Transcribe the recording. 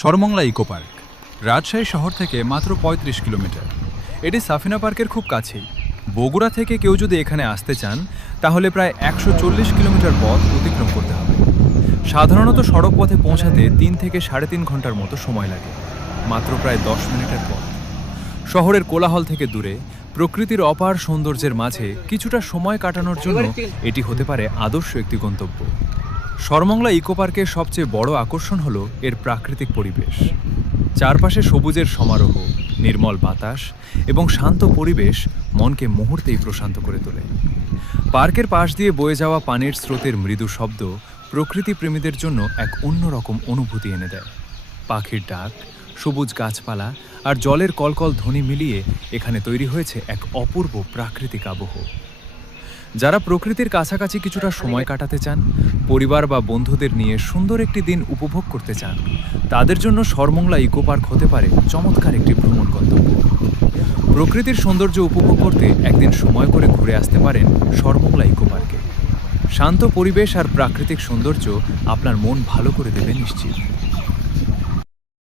সরমংলা eco park Rajshahi শহর থেকে মাত্র ৩৫ কিলোমিটার। এটি সাফিনা পার্কের খুব কাছেই। বগুড়া থেকে কেউ যদি এখানে আসতে চান তাহলে প্রায় ১৪০ কিলোমিটার পথ অতিক্রম করতে হবে। সাধারণত সড়ক পথে পৌঁছাতে ৩ থেকে ৩.৫ ঘন্টার মতো সময় লাগে, মাত্র প্রায় ১০ মিনিটের পথ। শহরের কোলাহল থেকে দূরে প্রকৃতির অপার সৌন্দর্যের মাঝে কিছুটা সময় কাটানোর জন্য এটি হতে পারে আদর্শ একটি গন্তব্য। সরমংলা ইকো পার্কের সবচেয়ে বড় আকর্ষণ হলো এর প্রাকৃতিক পরিবেশ। চারপাশে সবুজের সমারোহ, নির্মল বাতাস এবং শান্ত পরিবেশ মনকে মুহূর্তেই প্রশান্ত করে তোলে। পার্কের পাশ দিয়ে বয়ে যাওয়া পানির স্রোতের মৃদু শব্দ প্রকৃতি প্রেমীদের জন্য এক অন্যরকম অনুভূতি এনে দেয়। পাখির ডাক, সবুজ গাছপালা আর জলের কলকল ধ্বনি মিলিয়ে এখানে তৈরি হয়েছে এক অপূর্ব প্রাকৃতিক আবহ। যারা প্রকৃতির কাছাকাছি কিছুটা সময় কাটাতে চান, পরিবার বা বন্ধুদের নিয়ে সুন্দর একটি দিন উপভোগ করতে চান, তাদের জন্য সরমংলা ইকো পার্ক হতে পারে চমৎকার একটি ভ্রমণ গন্তব্য। প্রকৃতির সৌন্দর্য উপভোগ করতে একদিন সময় করে ঘুরে আসতে পারেন সরমংলা ইকো পার্কে। শান্ত পরিবেশ আর প্রাকৃতিক সৌন্দর্য আপনার মন ভালো করে দেবে নিশ্চিত।